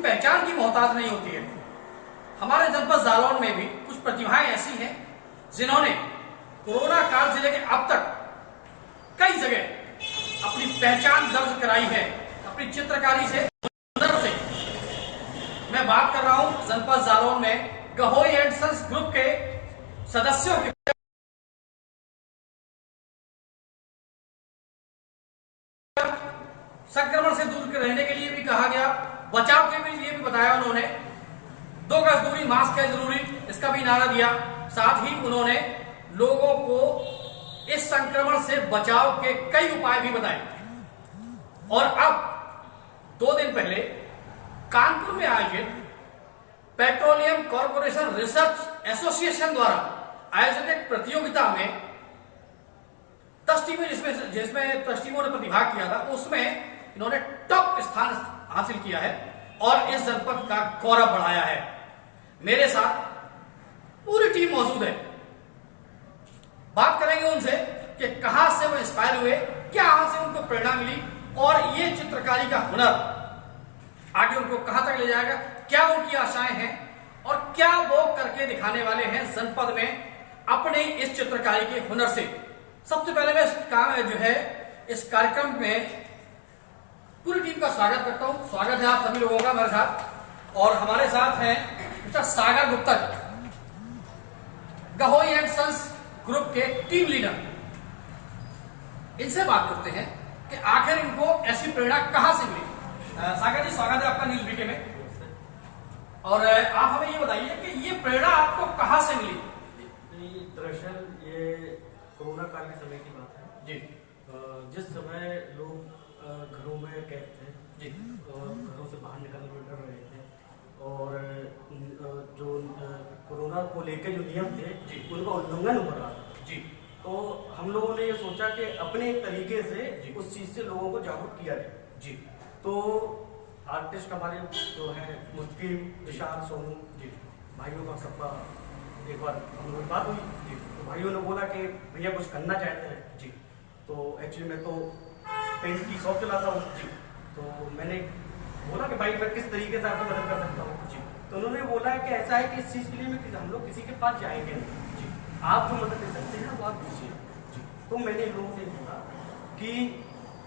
उसकी पहचान की मोहताज नहीं होती है। हमारे जनपद जालौन में भी कुछ प्रतिभाएं ऐसी हैं जिन्होंने कोरोना काल से लेकर अब तक कई जगह अपनी पहचान दर्ज कराई है अपनी चित्रकारी से, हुनर से। मैं बात कर रहा हूं जनपद जालौन में गहोई एंड सन्स ग्रुप के सदस्यों के। संक्रमण से दूर रहने के लिए भी कहा गया, बचाव के लिए भी बताया उन्होंने। 2 गज दूरी, मास्क है जरूरी, इसका भी नारा दिया। साथ ही उन्होंने लोगों को इस संक्रमण से बचाव के कई उपाय भी बताए। और अब 2 दिन पहले कानपुर में आयोजित पेट्रोलियम कॉर्पोरेशन रिसर्च एसोसिएशन द्वारा आयोजित एक प्रतियोगिता में 10 टीमें जिसमें 10 टीमों ने प्रतिभाग किया था, उसमें इन्होंने टॉप स्थान हासिल किया है और इस जनपद का गौरव बढ़ाया है। मेरे साथ पूरी टीम मौजूद है। बात करेंगे उनसे कि कहां से वो इंस्पायर हुए, क्या से उनको प्रेरणा मिली और ये चित्रकारी का हुनर आगे उनको कहां तक ले जाएगा, क्या उनकी आशाएं हैं और क्या वो करके दिखाने वाले हैं जनपद में अपने इस चित्रकारी के हुनर से। सबसे पहले मैं इस कार्यक्रम में पूरी टीम का स्वागत करता हूं। स्वागत है आप सभी लोगों का मेरे साथ। और हमारे साथ हैं mister Sagar Gupta, Gahoi and sons group के टीम लीडर। इनसे बात करते हैं कि आखिर इनको ऐसी प्रेरणा कहां से मिली। सागर जी, स्वागत है आपका न्यूज बीके में। और आप हमें ये बताइए कि ये प्रेरणा आपको कहां से मिली। दरअसल ये कोरोना काल के समय की बात है जी। जिस समय लोग घरों में कैद थे जी और घरों से बाहर निकलने में डर रहे थे और जो कोरोना को लेकर जो नियम थे उनका उल्लंघन हो रहा था जी, तो हम लोगों ने ये सोचा कि अपने तरीके से उस चीज से लोगों को जागरूक किया जाए जी। तो आर्टिस्ट हमारे जो है मुस्किन, विशाल, सोनू जी, भाइयों का सबका एक बार हम लोग बात हुई जी, तो भाइयों ने बोला कि भैया कुछ करना चाहते हैं जी। तो एक्चुअली मैं तो पेंट की शॉप चलाता हूँ जी, तो मैंने बोला कि भाई मैं किस तरीके से आपकी मदद कर सकता हूँ जी। तो उन्होंने बोला कि ऐसा है कि इस चीज़ के लिए हम लोग किसी के पास जाएंगे नहीं जी, आप जो मदद दे सकते हैं वो आप दीजिए जी। तो मैंने इन लोगों से बोला कि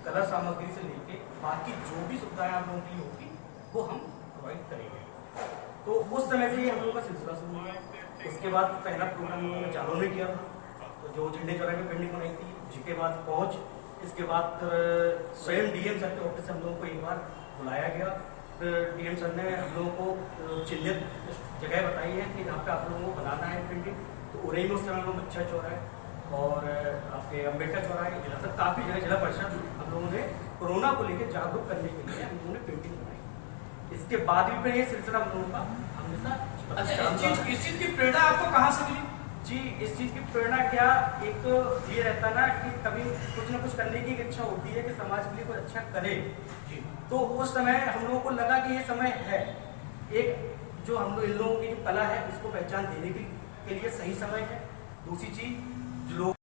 कलर सामग्री से लेके बाकी जो भी सुविधाएं आप लोगों की होगी वो हम प्रोवाइड करेंगे। तो उस समय से हम लोगों का सिलसिला शुरू हुआ। उसके बाद पहला प्रोग्राम हम लोगों ने जालौन में किया था, तो जो झंडे चौराहे में पेंटिंग बनाई थी। जिसके बाद पहुंच, इसके बाद स्वयं डीएम सर के ऑफिस से हम लोगों को एक बार बुलाया गया। फिर डीएम सर ने हम लोगों को चिन्हित जगह बताई है कि जहाँ पे आप लोगों को बनाना है पेंटिंग। तो उरई में उस समय हम लोग बच्चा चौराहे और आपके अम्बेडकर चौराहे, जिला तक काफ़ी जगह जिला परिषद हम लोगों ने कोरोना को लेकर जागरूक करने के लिए हम लोगों ने पेंटिंग बनाई। इसके बाद भी फिर ये सिलसिला हम लोगों का हमेशा। इस चीज की प्रेरणा आपको कहां से मिली जी? इस चीज़ की प्रेरणा क्या, एक ये रहता ना कि कभी कुछ ना कुछ करने की इच्छा होती है कि समाज के लिए कुछ अच्छा करे जी। तो उस समय हम लोगों को लगा कि ये समय है, एक जो हम लोग इन लोगों की जो कला है उसको पहचान देने के लिए सही समय है। दूसरी चीज जो लोग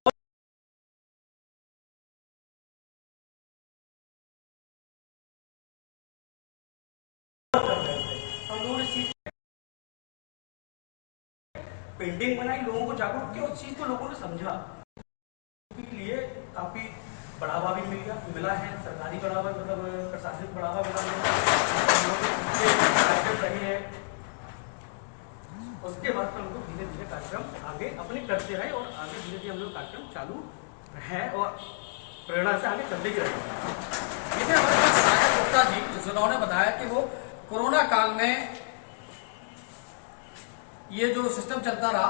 पेंटिंग बनाई, लोगों को जागरूक किया, उस चीज को लोगों ने समझा, के लिए काफी बढ़ावा भी मिला है। सरकारी बढ़ावा, मतलब प्रशासनिक बढ़ावा मिला रहे हैं। उसके बाद हम लोग धीरे धीरे कार्यक्रम आगे अपने करते रहे और आगे धीरे धीरे हम लोग कार्यक्रम चालू है और प्रेरणा से आगे चलते ही रहेंगे। ये हमारे पास सागर गुप्ता जी, जिन्होंने बताया कि वो कोरोना काल में ये जो सिस्टम चलता रहा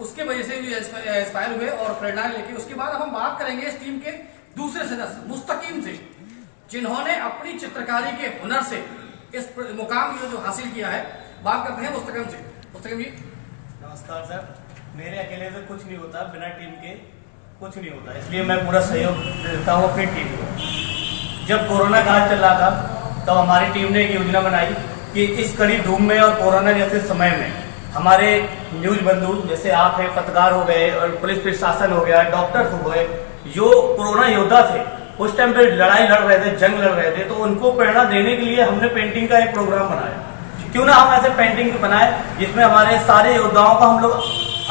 उसके वजह से भी इंस्पायर हुए और प्रेरणा लेके। उसके बाद हम बात करेंगे इस टीम के दूसरे सदस्य मुस्तकीम से, जिन्होंने अपनी चित्रकारी के हुनर से इस मुकाम जो हासिल किया है। बात करते हैं मुस्तकीम से। मुस्तकीम जी, नमस्कार सर। मेरे अकेले से कुछ नहीं होता, बिना टीम के कुछ नहीं होता, इसलिए मैं पूरा सहयोग देता हूँ अपनी टीम को। जब कोरोना काल चल रहा था तब हमारी टीम ने एक योजना बनाई कि इस कड़ी धूम में और कोरोना जैसे समय में हमारे न्यूज बंधु जैसे आप हैं, पत्रकार हो गए और पुलिस प्रशासन हो गया, डॉक्टर हो गए, जो कोरोना योद्धा थे, उस टाइम पे लड़ाई लड़ रहे थे, जंग लड़ रहे थे, तो उनको प्रेरणा देने के लिए हमने पेंटिंग का एक प्रोग्राम बनाया। क्यों ना हम ऐसे पेंटिंग बनाए जिसमें हमारे सारे योद्धाओं का हम लोग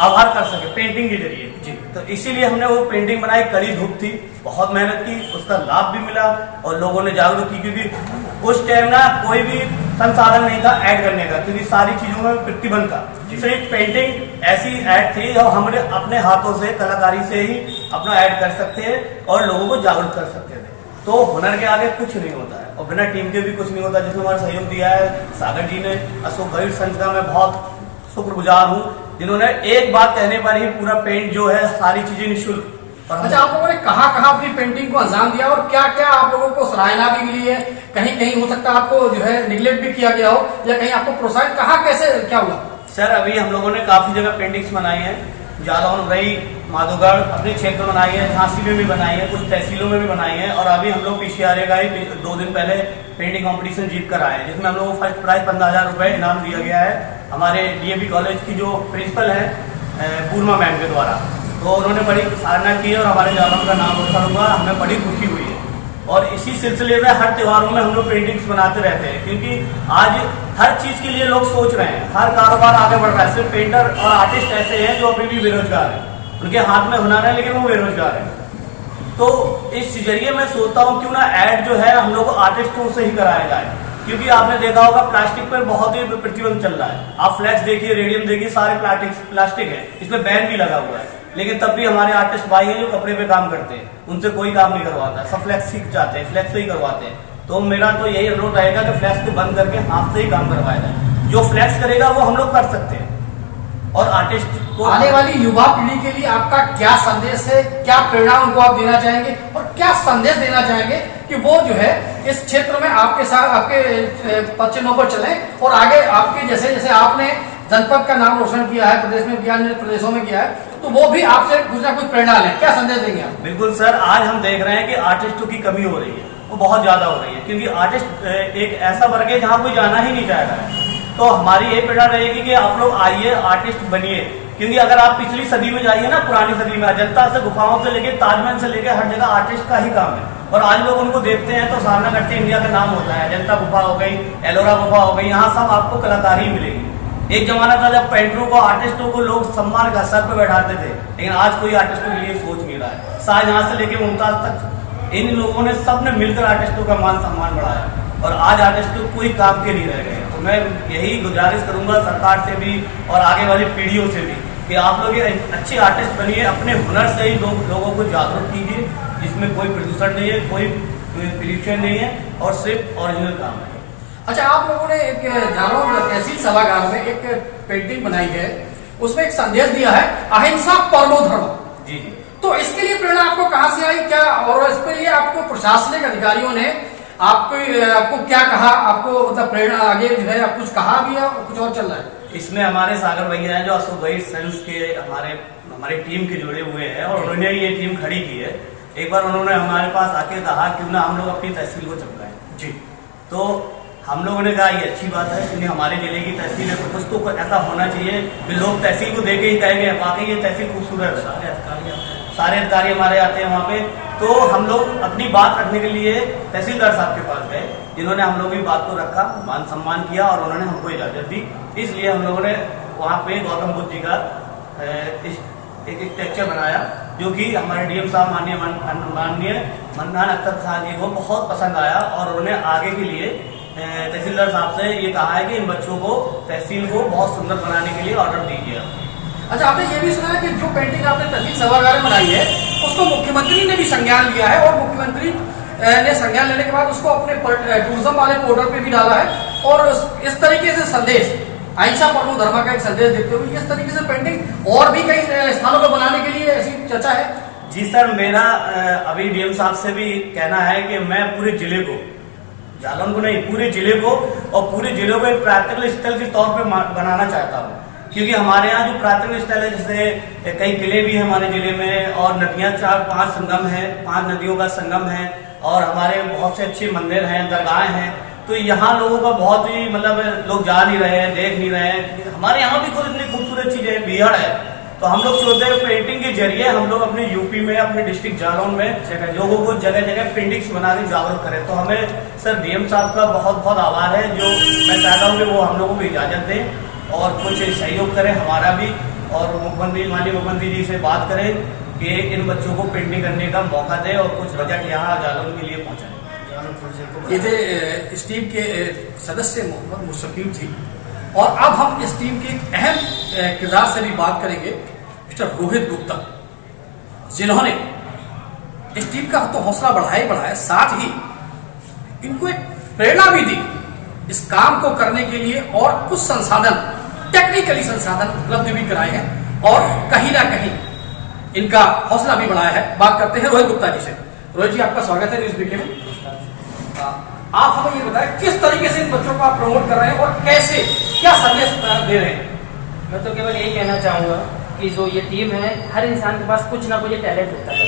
आभार कर सके पेंटिंग के जरिए जी। तो इसीलिए हमने वो पेंटिंग बनाई। कड़ी धूप थी, बहुत मेहनत की, उसका लाभ भी मिला और लोगों ने जागरूक की, क्योंकि उस टाइम ना कोई भी संसाधन नहीं था ऐड करने का, क्योंकि सारी चीजों में प्रतिबंध था। सिर्फ पेंटिंग ऐसी ऐड थी और हमने अपने हाथों से कलाकारी से ही अपना ऐड कर सकते हैं और लोगों को जागरूक कर सकते थे। तो हुनर के आगे कुछ नहीं होता है और बिना टीम के भी कुछ नहीं होता। जिसमें हमारा सहयोग दिया है सागर जी ने, अशोक भाई संघ का मैं बहुत शुक्रगुजार हूँ, जिन्होंने एक बात कहने पर ही पूरा पेंट जो है सारी चीजें निःशुल्क। अच्छा, आप लोगों ने कहाँ कहाँ अपनी पेंटिंग को अंजाम दिया और क्या क्या आप लोगों को सराहना भी मिली है? कहीं कहीं हो सकता है आपको जो है निगलेक्ट भी किया गया हो या कहीं आपको प्रोत्साहित कहाँ कैसे क्या हुआ? सर अभी हम लोगों ने काफी जगह पेंटिंग्स बनाई है, जालौन, रई, माधोगढ़ अपने क्षेत्र में बनाई है, झांसी में भी बनाई है, कुछ तहसीलों में भी बनाई है और अभी हम लोग पीसीआरए का ही 2 दिन पहले पेंटिंग कंपटीशन जीत कर आए हैं, जिसमें हम लोग को फर्स्ट प्राइज 15,000 रुपए इनाम दिया गया है हमारे डीएवी कॉलेज की जो प्रिंसिपल है पूर्णिमा मैम के द्वारा। तो उन्होंने बड़ी सराहना की और हमारे जालौन का नाम रोशन हुआ, हमें बड़ी खुशी हुई है। और इसी सिलसिले में हर त्योहारों में हम लोग पेंटिंग्स बनाते रहते हैं, क्योंकि आज हर चीज के लिए लोग सोच रहे हैं, हर कारोबार आगे बढ़ रहा है। सिर्फ पेंटर और आर्टिस्ट ऐसे हैं जो अभी भी बेरोजगार हैं, उनके हाथ में हुनर है लेकिन वो बेरोजगार है। तो इस जरिए मैं सोचता हूँ क्यों ना ऐड जो है हम लोग आर्टिस्टों से ही कराया जाए, क्योंकि आपने देखा होगा प्लास्टिक पर बहुत ही प्रतिबंध चल रहा है। आप फ्लैक्स देखिए, रेडियम देखिए, सारे प्लास्टिक है, इसमें बैन भी लगा हुआ है, लेकिन तब भी हमारे आर्टिस्ट भाई हैं जो कपड़े पे काम करते हैं, उनसे कोई काम नहीं करवाता, सब फ्लैक्स सीख जाते हैं, फ्लैक्स से ही करवाते हैं। तो मेरा तो यही अनुरोध रहेगा कि फ्लैक्स को बंद करके हाथ से ही काम करवाया जाए। जो फ्लैक्स करेगा वो हम लोग कर सकते हैं। और आर्टिस्ट को आने वाली युवा पीढ़ी के लिए आपका क्या संदेश है, क्या प्रेरणा उनको आप देना चाहेंगे और क्या संदेश देना चाहेंगे कि वो जो है इस क्षेत्र में आपके साथ आपके पश्चिमों पर चले और आगे आपके जैसे जैसे आपने जनपद का नाम रोशन किया है, प्रदेश में किया, अन्य प्रदेशों में किया है, तो वो भी आपसे कुछ ना कुछ प्रेरणा लें। क्या संदेश देंगे आप? बिल्कुल सर, आज हम देख रहे हैं कि आर्टिस्टों की कमी हो रही है, वो बहुत ज्यादा हो रही है, क्योंकि आर्टिस्ट एक ऐसा वर्ग है जहाँ कोई जाना ही नहीं चाह रहा है। तो हमारी ये प्रेरणा रहेगी कि आप लोग आइए, आर्टिस्ट बनिए, क्योंकि अगर आप पिछली सदी में जाइए ना, पुरानी सदी में अजंता से गुफाओं से लेके ताजमहल से लेके हर जगह आर्टिस्ट का ही काम है। और आज लोग उनको देखते हैं तो सामना करते इंडिया का नाम होता है, अजंता गुफा हो गई, एलोरा गुफा हो गई, यहाँ सब आपको कलाकारी ही मिलेगी। एक जमाना था जब पेंटरों को, आर्टिस्टों को लोग सम्मान का सर पे बैठाते थे, लेकिन आज कोई आर्टिस्टों के लिए सोच नहीं रहा है। शाहजहां से लेके मुमताज तक इन लोगों ने, सबने मिलकर आर्टिस्टों का मान सम्मान बढ़ाया और आज आर्टिस्टों कोई काम के नहीं रह गए। तो मैं यही गुजारिश करूंगा सरकार से भी और आगे वाली पीढ़ियों से भी कि आप लोग अच्छे आर्टिस्ट बनिए, अपने हुनर से ही लोगों को जागरूक कीजिए, जिसमें कोई प्रदूषण नहीं है, कोई पोल्यूशन नहीं है और सिर्फ ओरिजिनल काम है। अच्छा, आप लोगों ने एक जालौन तहसील सभागार में एक पेंटिंग बनाई है, उसमें एक संदेश दिया है, अहिंसा परमो धर्म। जी जी। तो इसके लिए प्रेरणा आपको कहाँ से आई, क्या और इसके लिए आपको प्रशासनिक अधिकारियों ने आपको क्या कहा, आपको मतलब प्रेरणा आगे जो है आप कुछ कहा भी है, कुछ और चल रहा है? इसमें हमारे सागर भैया हैं जो अशोक भाई संस के हमारे टीम के जुड़े हुए हैं और उन्होंने ये टीम खड़ी की है। एक बार उन्होंने हमारे पास आके कहा क्यों ना हम लोग अपनी तहसील को चमकाएं जी। तो हम लोगों ने कहा ये अच्छी बात है, क्योंकि हमारे जिले की तहसील है, तो कुछ तो ऐसा होना चाहिए कि लोग तहसील को देख के ही कहेंगे वाकई ये तहसील खूबसूरत है। सारे अधिकारी हमारे आते हैं वहाँ पे। तो हम लोग अपनी बात रखने के लिए तहसीलदार साहब के पास गए, जिन्होंने हम लोग की बात को रखा, मान सम्मान किया और उन्होंने हमको इजाजत दी। इसलिए हम लोगों ने वहाँ पे गौतम बुद्ध जी का एक स्ट्रक्चर बनाया, जो कि हमारे डीएम साहब माननीय मन्नान अख्तर खान जी को बहुत पसंद आया और उन्होंने आगे के लिए तहसीलदार साहब से ये कहा है कि इन बच्चों को तहसील को बहुत सुंदर बनाने के लिए ऑर्डर दीजिए। अच्छा, आपने ये भी सुना है कि जो पेंटिंग आपने तहसील सभागार में बनाई है उसको मुख्यमंत्री ने भी संज्ञान लिया है और मुख्यमंत्री ने संज्ञान लेने के बाद उसको अपने टूरिज्म वाले पोर्टल पे भी डाला है और इस तरीके से संदेश अहिंसा परमो धर्म का एक संदेश देते हुए इस तरीके से पेंटिंग और भी कई स्थानों पर बनाने के लिए ऐसी चर्चा है। जी सर, मेरा अभी डीएम साहब से भी कहना है कि मैं पूरे जिले को, जालौन को नहीं, पूरे जिले को और पूरे जिले को एक पर्यटन स्थल के तौर पे बनाना चाहता हूँ, क्योंकि हमारे यहाँ जो पर्यटन स्थल है, जैसे कई किले भी हैं हमारे जिले में और नदियाँ 4-5 संगम है, 5 नदियों का संगम है और हमारे बहुत से अच्छे मंदिर हैं, दरगाहें हैं। तो यहाँ लोगों का बहुत ही मतलब लोग जा नहीं रहे हैं, देख नहीं रहे हैं। हमारे यहाँ भी खुद इतनी खूबसूरत चीजें, बिहार है, तो हम लोग सोचते हैं पेंटिंग के जरिए हम लोग अपने यूपी में, अपने डिस्ट्रिक्ट जालौन में लोगों को जगह जगह पेंटिंग्स बना के जागरूक करें। तो हमें सर डीएम साहब का बहुत बहुत आभार है, जो मैं चाहता हूँ कि वो हम लोगों को इजाजत दें और कुछ सहयोग करें हमारा भी, और माननीय मुख्यमंत्री जी से बात करें कि इन बच्चों को पेंटिंग करने का मौका दें और कुछ बजट यहाँ जालौन के लिए पहुँचाएं। ये थे इस टीम के सदस्य मोहम्मद मुस्तकीम जी। और अब हम इस टीम के एक अहम किरदार से भी बात करेंगे, मिस्टर रोहित गुप्ता, जिन्होंने इस टीम का तो हौसला बढ़ाया, साथ ही इनको एक प्रेरणा भी दी इस काम को करने के लिए, और कुछ संसाधन, टेक्निकली संसाधन उपलब्ध भी कराए हैं और कहीं ना कहीं इनका हौसला भी बढ़ाया है। बात करते हैं रोहित गुप्ता जी से। रोहित जी, आपका स्वागत है न्यूज बीके में। आप हमें ये बताएं किस तरीके से इन बच्चों को आप प्रमोट कर रहे हैं और कैसे, क्या संदेश दे रहे हैं? मैं तो केवल यही कहना चाहूँगा कि जो ये टीम है, हर इंसान के पास कुछ ना कुछ टैलेंट होता है,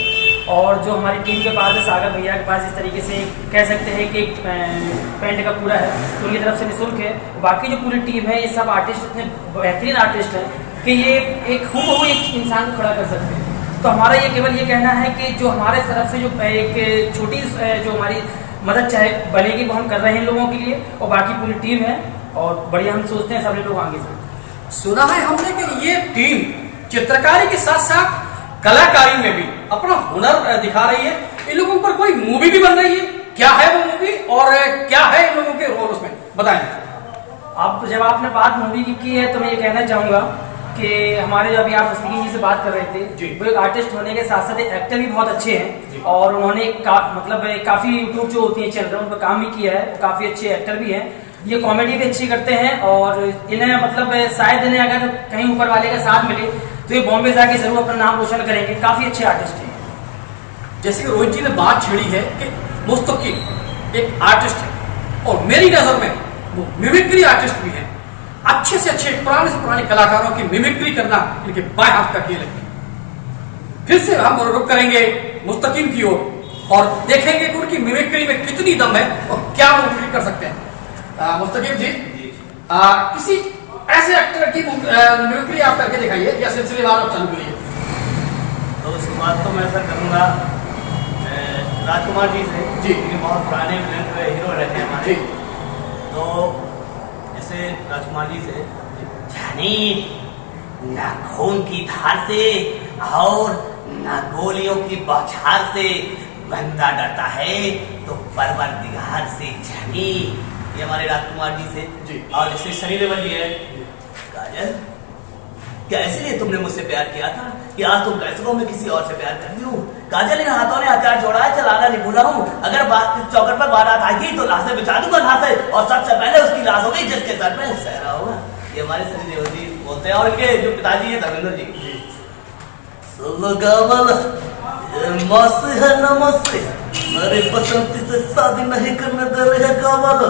और जो हमारी टीम के पास है, सागर भैया के पास इस तरीके से कह सकते हैं कि पेंट का पूरा है, तो उनकी तरफ से निःशुल्क है। बाकी जो पूरी टीम है, ये सब आर्टिस्ट इतने बेहतरीन आर्टिस्ट हैं कि ये एक हूबहू एक इंसान को खड़ा कर सकते हैं। तो हमारा ये केवल ये कहना है कि जो हमारे तरफ से जो एक छोटी जो हमारी मदद चाहे बनेगी, वो हम कर रहे हैं लोगों के लिए, और बाकी पूरी टीम है और बढ़िया, हम सोचते हैं सभी लोग आगे से। सुना है हमने कि ये टीम चित्रकारी के साथ साथ कलाकारी में भी अपना हुनर दिखा रही है। इन लोगों पर कोई मूवी भी बन रही है, क्या है वो मूवी और क्या है इन लोगों के रोल उसमें, बताएं। आप जब आपने बात मूवी की है, तो मैं ये कहना चाहूंगा कि हमारे जो अभी आप मुस्तकीम जी से बात कर रहे थे, वो एक आर्टिस्ट होने के साथ साथ एक्टर भी बहुत अच्छे हैं, और उन्होंने मतलब काफी यूट्यूब जो होती है चैनल उन पर काम भी किया है, काफी अच्छे एक्टर भी हैं। ये कॉमेडी भी अच्छी करते हैं, और इन्हें मतलब शायद इन्हें अगर कहीं ऊपर वाले का साथ मिले तो ये बॉम्बे जाके जरूर अपना नाम रोशन करेंगे। काफी अच्छे आर्टिस्ट हैं। जैसे कि रोहित जी ने बात छेड़ी है कि मुस्तकीम एक आर्टिस्ट है, और मेरी नजर में वो मिमिक्री आर्टिस्ट भी है। अच्छे से अच्छे पुराने से पुराने कलाकारों की मिमिक्री करना इनके बाएं हाथ का खेल है। फिर से हम रुख करेंगे मुस्तकीम की ओर और देखेंगे कि उनकी मिमिक्री में कितनी दम है और क्या वो मिमिक्री कर सकते हैं। मुस्तकीम जी, किसी ऐसे एक्टर की मिमिक्री आप करके दिखाइए, या सिलसिलेवार आप चालू करिए। तो शुरुआत तो मैं सर करूँगा राजकुमार जी से, जी, बहुत पुराने हीरो रहते हैं हमारे। जी, तो जैसे राजकुमार जी से, जानी न खून की धार से और न गोलियों की बौछार से बंदा डरता है तो परवरदिगार से। जानी, ये हमारे राजकुमार जी से। जी। और जैसे सनी देओल जी है, काजल क्या इसलिए तुमने मुझसे प्यार किया था कि आज तुम कैसे कहो मैं किसी और से प्यार करती हूँ? काजल, इन हाथों ने हथियार छोड़ा है, चलाना नहीं भूला हूँ। अगर चौकट पर बारात आएगी तो लाशें बिछा दूंगा लाशें, और सबसे पहले उसकी लाश होगी जिसके सर पे सहरा होगा। ये हमारे सनी देओल जी बोलते हैं, और इनके जो पिताजी है धर्मेंद्र जी। मस्त है नमस्ते, मेरी बसंती से शादी नहीं करने दे रहे कावल।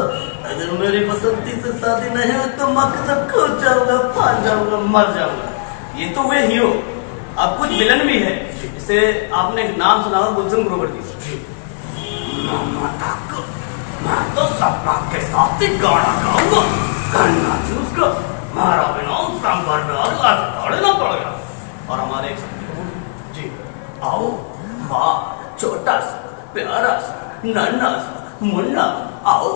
अगर मेरी बसंती से शादी नहीं हो तो मकसद खो जाऊंगा, फान जाऊंगा, मर जाऊंगा। ये तो वे हीरो। अब कुछ विलन भी है, जैसे आपने नाम सुना होगा गुलशन ग्रोवर जी। मैं तो सपना के साथ ही गाना गाऊंगा, गाना चूस कर मारा बिना ना पड़ेगा। और हमारे एक जी, आओ माँ, छोटा सा प्यारा सा नन्ना सा मुन्ना, आओ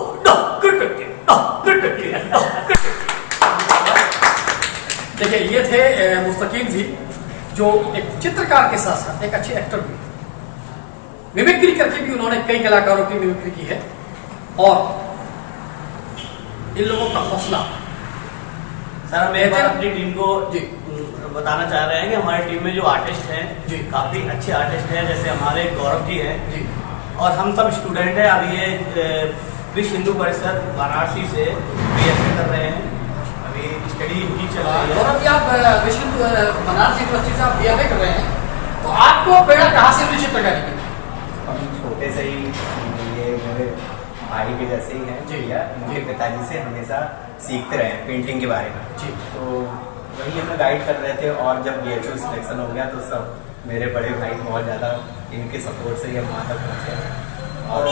देखिए ये थे मुस्तकीम जी, जो एक चित्रकार के साथ साथ एक अच्छे एक्टर भी, मिमिक्री करके भी उन्होंने कई कलाकारों की मिमिक्री की है। और इन लोगों का हौसला, सर मैं अपनी टीम को जी बताना चाह रहे हैं कि हमारी टीम में जो आर्टिस्ट हैं जी, काफी अच्छे आर्टिस्ट हैं। जैसे हमारे गौरव जी हैं जी, और हम सब स्टूडेंट हैं। अभी ये विश्व हिंदू परिषद वाराणसी से BSc कर रहे हैं, अभी स्टडी ही चल रही है। गौरव जी, आप विश्व बनारस यूनिवर्सिटी से आप BFA कर रहे हैं, तो आपको प्रेरणा कहाँ से मिली चित्रकारी की? हम छोटे से ही, ये मेरे भाई के जैसे ही हैं जी, भैया, उनके पिताजी से हमेशा सीखते रहे पेंटिंग के बारे में। जी, तो वही हमें गाइड कर रहे थे, और जब BHO सिलेक्शन हो गया तो सब मेरे बड़े भाई बहुत ज़्यादा इनके सपोर्ट से ही हम वहाँ तक पहुँचे, और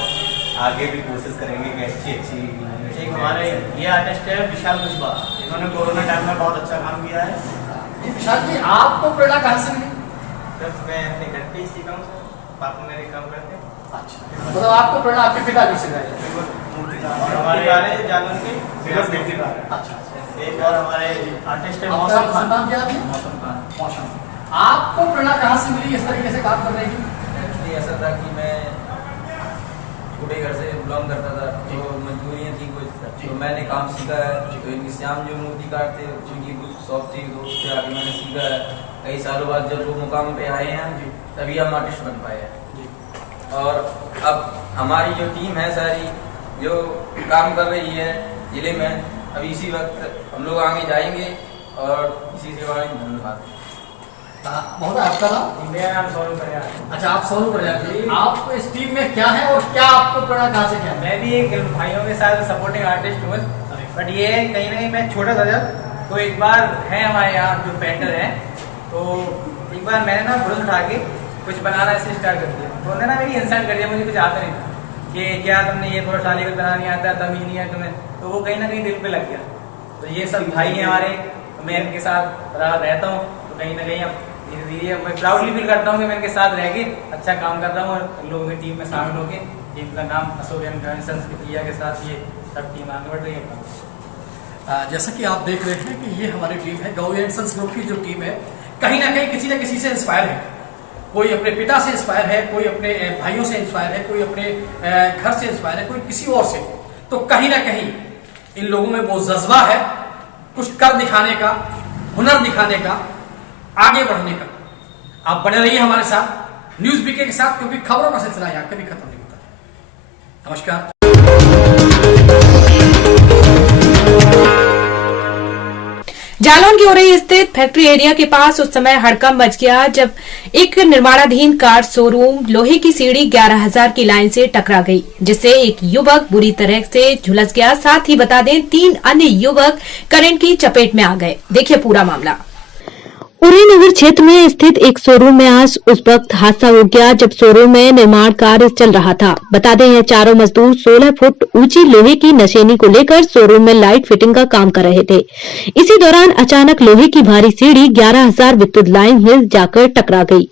आगे भी कोशिश करेंगे कि अच्छी एक हमारे ये आर्टिस्ट है विशाल कुशवाहा, इन्होंने कोरोना टाइम में बहुत अच्छा काम किया है। विशाल जी, आपको प्रेरणा कहाँ से मिली? बस मैं अपने घर पे ही सीखा हूँ सर, पापा मेरे काम करते हैं। अच्छा, मतलब आपको प्रेरणा आपके पिताजी से मिली? और हमारे जालन के अच्छा, एक और हमारे आर्टिस्ट है आपका मौसम नाम क्या है? मौसम खान। मौसम। आपको प्रेरणा कहाँ से मिली इस तरीके से काम करने की? एक्चुअली ऐसा था कि मैं छोटे घर से बिलोंग करता था, तो मजबूरियाँ थी कुछ, तो मैंने काम सीखा है। तो इनके श्याम जो मूर्तिकार थे उनकी कुछ शॉप थी, तो उससे आगे मैंने सीखा है। कई सालों बाद जब वो मुकाम पे आए हैं तभी हम आर्टिस्ट बन पाए हैं। और अब हमारी जो टीम है सारी जो काम कर रही है जिले में, अभी इसी वक्त हम लोग आगे जाएंगे और इसी से हमारी धन्यवाद। बहुत आपका नाम? मेरा नाम सोनू प्रयाग। अच्छा, आप सोनू प्रजापति, आप इस टीम में क्या है और क्या आपको प्रेरणा कहाँ से क्या है? मैं भी एक भाइयों के साथ सपोर्टिंग आर्टिस्ट हूँ, बट ये कहीं ना कहीं मैं छोटा था जब, तो एक बार है हमारे यहाँ जो पेंटर है, तो एक बार मैंने ना ब्रश उठा के कुछ बनाना ऐसे स्टार्ट कर दिया, तो उन्होंने ना मेरी इंसल्ट कर दिया, मुझे कुछ आता नहीं था कि क्या तुमने ये ब्रश डाली को बनाना नहीं आता, तमीज नहीं है तुम्हें, तो वो कहीं ना कहीं दिल पे लग गया। तो ये सब भाई हैं हमारे, तो मैं इनके साथ रहता हूँ, तो कहीं ना कहीं अब धीरे धीरे मैं प्राउडली फील करता हूँ कि मैं इनके साथ रह के अच्छा काम कर रहा हूँ और लोगों की टीम में शामिल होकर इनका नाम अशोक एंटरप्राइजेस के साथ ये सब टीम आगे बढ़ रही है। जैसा कि आप देख रहे हैं कि ये हमारी टीम है, गौ एंड सन्स ग्रुप की जो टीम है, कहीं ना कहीं किसी न किसी से इंस्पायर है। कोई अपने पिता से इंस्पायर है, कोई अपने भाइयों से इंस्पायर है, कोई अपने घर से इंस्पायर है, कोई किसी और से। तो कहीं ना कहीं इन लोगों में वो जज्बा है कुछ कर दिखाने का, हुनर दिखाने का, आगे बढ़ने का। आप बने रहिए हमारे साथ न्यूज बीके के साथ, क्योंकि खबरों का सिलसिला यहाँ कभी खत्म नहीं होता। नमस्कार। जालौन की ओरई स्थित फैक्ट्री एरिया के पास उस समय हड़कंप मच गया जब एक निर्माणाधीन कार शोरूम लोहे की सीढ़ी 11,000 की लाइन से टकरा गई, जिससे एक युवक बुरी तरह से झुलस गया। साथ ही बता दें 3 अन्य युवक करंट की चपेट में आ गए। देखिए पूरा मामला। उरई नगर क्षेत्र में स्थित एक शोरूम में आज उस वक्त हादसा हो गया जब शोरूम में निर्माण कार्य चल रहा था। बता दें, यह चारों मजदूर 16 फुट ऊंची लोहे की नशेनी को लेकर शोरूम में लाइट फिटिंग का काम कर रहे थे। इसी दौरान अचानक लोहे की भारी सीढ़ी 11,000 विद्युत लाइन में जाकर टकरा गई,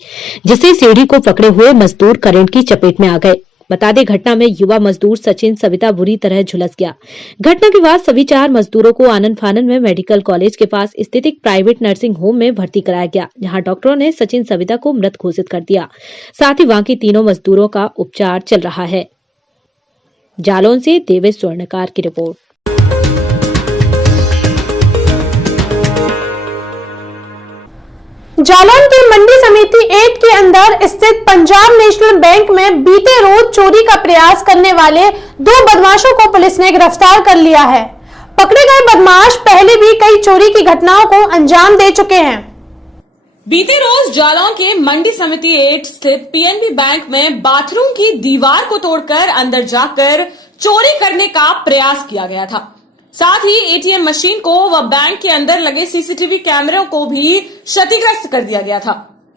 जिससे सीढ़ी को पकड़े हुए मजदूर करंट की चपेट में आ गए। बता दें, घटना में युवा मजदूर सचिन सविता बुरी तरह झुलस गया। घटना के बाद सभी 4 मजदूरों को आनंद फानन में मेडिकल कॉलेज के पास स्थित एक प्राइवेट नर्सिंग होम में भर्ती कराया गया, जहां डॉक्टरों ने सचिन सविता को मृत घोषित कर दिया। साथ ही बाकी तीनों मजदूरों का उपचार चल रहा है। जालौन से देवेश स्वर्णकार की रिपोर्ट। जालौन के मंडी समिति 8 के अंदर स्थित पंजाब नेशनल बैंक में बीते रोज चोरी का प्रयास करने वाले 2 बदमाशों को पुलिस ने गिरफ्तार कर लिया है। पकड़े गए बदमाश पहले भी कई चोरी की घटनाओं को अंजाम दे चुके हैं। बीते रोज जालौन के मंडी समिति 8 स्थित पीएनबी बैंक में बाथरूम की दीवार को तोड़कर अंदर जाकर चोरी करने का प्रयास किया गया था। साथ ही एटीएम मशीन को व बैंक के अंदर लगे सीसीटीवी कैमरों को भी क्षतिग्रस्त कर दिया गया था।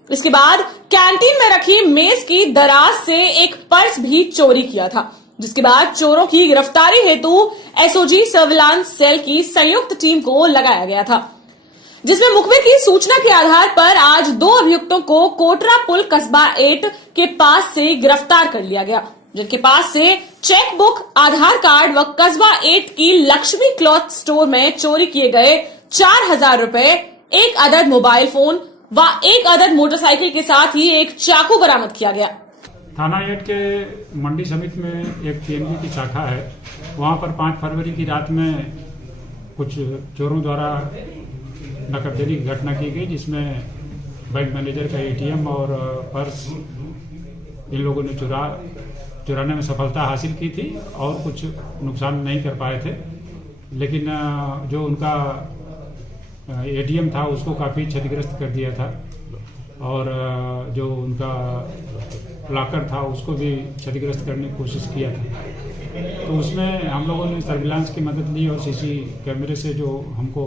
इसके बाद कैंटीन में रखी मेज की दराज से एक पर्स भी चोरी किया था, जिसके बाद चोरों की गिरफ्तारी हेतु एसओजी सर्विलांस सेल की संयुक्त टीम को लगाया गया था, जिसमें मुखबिर की सूचना के आधार पर आज 2 अभियुक्तों को कोटरा पुल कस्बा 8 के पास से गिरफ्तार कर लिया गया, जिनके पास से चेक बुक, आधार कार्ड व कस्बा 8 की लक्ष्मी क्लॉथ स्टोर में चोरी किए गए 4,000 रुपए, 1 अदद मोबाइल फोन व 1 अदद मोटरसाइकिल के साथ ही एक चाकू बरामद किया गया। थाना 8 के मंडी समिति में एक पीएनबी की शाखा है। वहां पर 5 फरवरी की रात में कुछ चोरों द्वारा नकबजनी की घटना की गई, जिसमें बैंक मैनेजर का एटीएम और पर्स इन लोगों ने चुराने में सफलता हासिल की थी और कुछ नुकसान नहीं कर पाए थे। लेकिन जो उनका एटीएम था उसको काफ़ी क्षतिग्रस्त कर दिया था और जो उनका लॉकर था उसको भी क्षतिग्रस्त करने की कोशिश किया था। तो उसमें हम लोगों ने सर्विलांस की मदद ली और सीसी कैमरे से जो हमको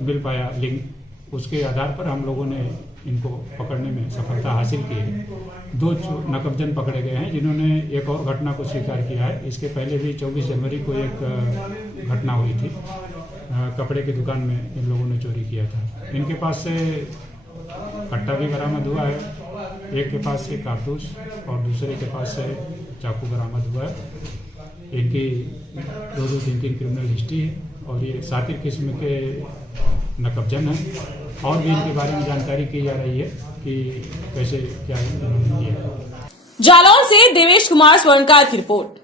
मिल पाया लिंक, उसके आधार पर हम लोगों ने इनको पकड़ने में सफलता हासिल की है। 2 नकबजन पकड़े गए हैं, जिन्होंने एक और घटना को स्वीकार किया है। इसके पहले भी 24 जनवरी को एक घटना हुई थी कपड़े की दुकान में इन लोगों ने चोरी किया था। इनके पास से कट्टा भी बरामद हुआ है, एक के पास से कारतूस और दूसरे के पास से चाकू बरामद हुआ है। इनकी 2-3 क्रिमिनल हिस्ट्री है और ये सातिर किस्म के नकबजन हैं और भी इनके बारे में जानकारी की जा रही है कि कैसे क्या इन्होंने किया। जालौन से देवेश कुमार स्वर्णकार की रिपोर्ट।